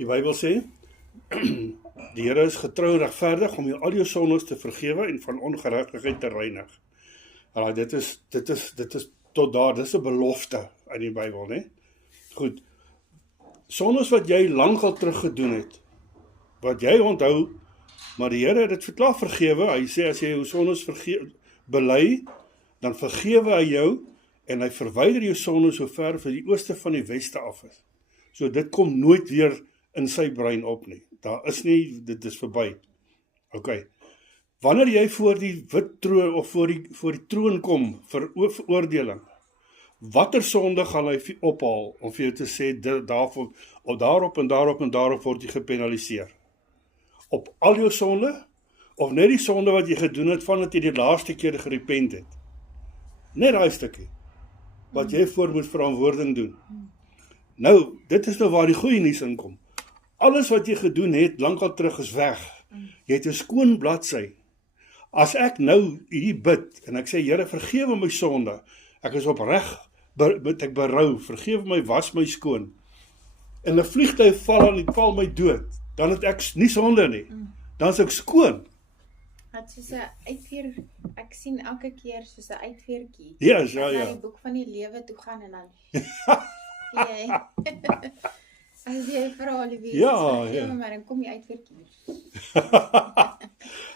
Die Bybel sê, die Here is getrou en regverdig om jou al jou sondes te vergewe en van ongeregtigheid te reinig. Alraai, dit is tot daar, dit is 'n belofte uit die Bybel, né? Goed. Sondes wat jy lank al terug gedoen het, wat jy onthou, maar die Here het dit klaar vergewe. Hy sê as jy jou sondes bely, dan vergewe hy jou en hy verwyder jou sondes so ver vir die ooste van die weste af is. So dit kom nooit weer in sy brein op nie. Daar is nie, dit is verby. OK. Wanneer jy voor die wit troon of voor die troon kom vir veroordeling, watter sonde gaan hy ophaal om vir jou te sê daarop en daarop word jy gepenaliseer? Op al jou sonde of net die sonde wat jy gedoen het vandat jy die laaste keer gerepent het? Net daai stukkie wat jy voor moet verantwoording doen. Nou, dit is nou waar die goeie nuus inkom. Alles wat jy gedoen het, lankal terug is weg. Jy het 'n skoon bladsy. As ek nou hierdie bid, en ek sê, Here, vergewe my sonde, ek is opreg, ek berou, vergewe my, was my skoon, en 'n vliegtuig val my dood, dan het ek nie sonde nie, dan is ek skoon. Het soos 'n uitveer, ek sien elke keer soos 'n uitveertjie. Yes, ja. ja. Die boek van die lewe toe gaan en dan, as jy vra Olivier, vergewe my, dan kom die uitveertjie.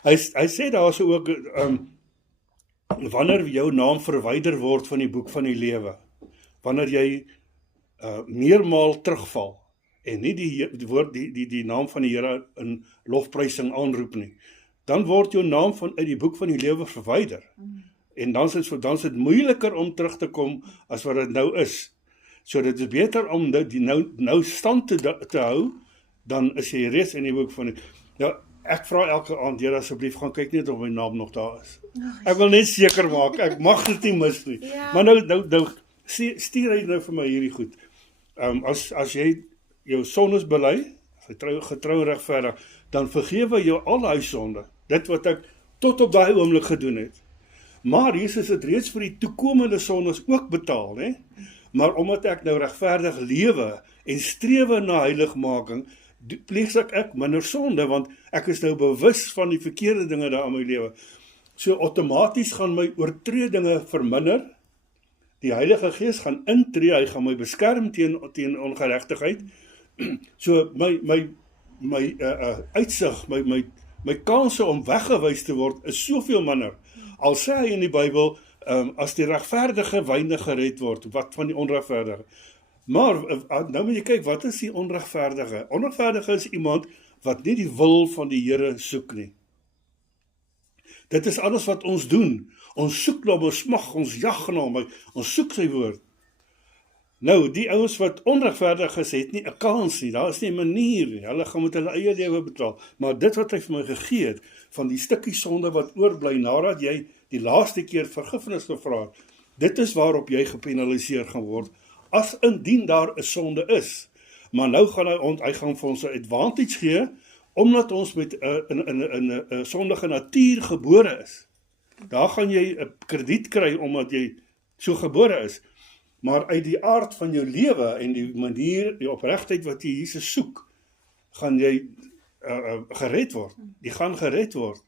Hy sê daar so ook, wanneer jou naam verwyder word van die boek van die lewe, wanneer jy meermaal terugval, en nie die naam van die Here in lofprysing aanroep nie, dan word jou naam uit die boek van die lewe verwyder. En dan is dit moeiliker om terug te kom as wat dit nou is. So dit is beter om die nou stand te hou, dan is jy reeds in die boek van die... Ja, ek vra elke aand, Here, asseblief, gaan kyk net of my naam nog daar is. Ek wil net seker maak, ek mag dit nie mis nie. Ja. Maar nou stuur hy nou vir my hierdie goed. As jy jou sondes bely, getrou regverdig, dan vergewe jou al daai sonde, dit wat ek tot op daai oomblik gedoen het. Maar Jesus het reeds vir die toekomende sondes ook betaal, né? Maar omdat ek nou regverdig lewe en strewe na heiligmaking, pleeg ek minder sonde, want ek is nou bewus van die verkeerde dinge daar in my lewe. So outomaties gaan my oortredinge verminder, die Heilige Gees gaan intree, hy gaan my beskerm teen ongeregtigheid. So my uitsig, my kanse om weggewys te word is soveel minder. Al sê hy in die Bybel, as die regverdige weinig gered word, wat van die onregverdige? Maar, nou moet jy kyk, wat is die onregverdige? Onregverdige is iemand wat nie die wil van die Here soek nie. Dit is alles wat ons doen. Ons soek na hom, ons smag, ons jag na hom, ons soek sy woord. Nou, die ouens wat onregverdig is, het nie 'n kans nie, daar is nie 'n manier nie, hulle gaan met hulle eie lewe betaal. Maar dit wat hy vir my gegee het, van die stukkie sonde wat oorbly, nadat jy die laaste keer vergifnis gevra het, dit is waarop jy gepenaliseer gaan word, as indien daar 'n sonde is. Maar nou gaan hy gaan vir ons 'n advantage gee, omdat ons met 'n sondige natuur gebore is. Daar gaan jy 'n krediet kry, omdat jy so gebore is. Maar uit die aard van jou lewe en die manier, die opregtheid wat jy Jesus soek, gaan jy gered word. Die gaan gered word.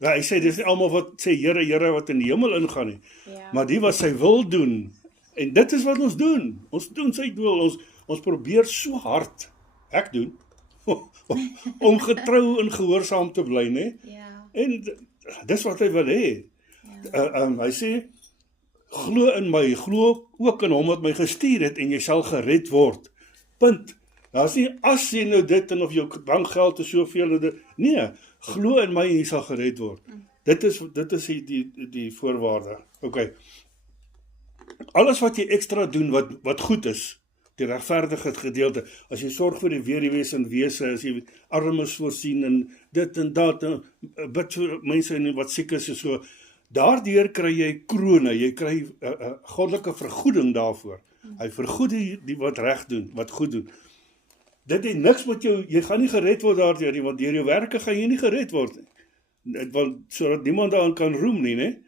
Ja, hy sê, dis nie almal wat sê, Here, Here, wat in die hemel ingaan nie. Ja. Maar die wat sy wil doen, en dit is wat ons doen. Ons doen sy wil, ons probeer so hard, ek doen, om getrou en gehoorsaam te bly, né? Ja. En dis wat hy wil hê. Ja. Hy sê, glo in my, glo ook in hom wat my gestuur het, en jy sal gered word. Punt. Daar is nie, as jy nou dit, en of jou bankgeld is soveel, nee, glo in my en jy sal gered word. Dit is die voorwaarde. OK. Alles wat jy ekstra doen, wat goed is, die regverdige gedeelte, as jy sorg vir die weduwees en wese, as jy armes voorsien, en dit en dat, en bid vir mense wat siek is, en so, daardeur kry jy krone, jy kry goddelike vergoeding daarvoor. Hy vergoed die wat reg doen, wat goed doen. Dit het niks met jou, jy gaan nie gered word daardeur nie, want deur jou werke gaan jy nie gered word nie. Want sodat niemand daaraan kan roem nie, né?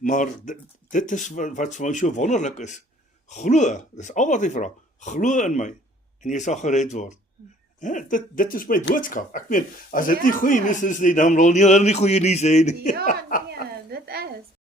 Maar dit is wat vir my so wonderlik is. Glo, dis al wat hy vra. Glo in my, en jy sal gered word. Dit is my boodskap. Ek meen, as dit nie Ja. goeie nuus is nie, dan wil nie hulle nie goeie nuus hê nie. Ja,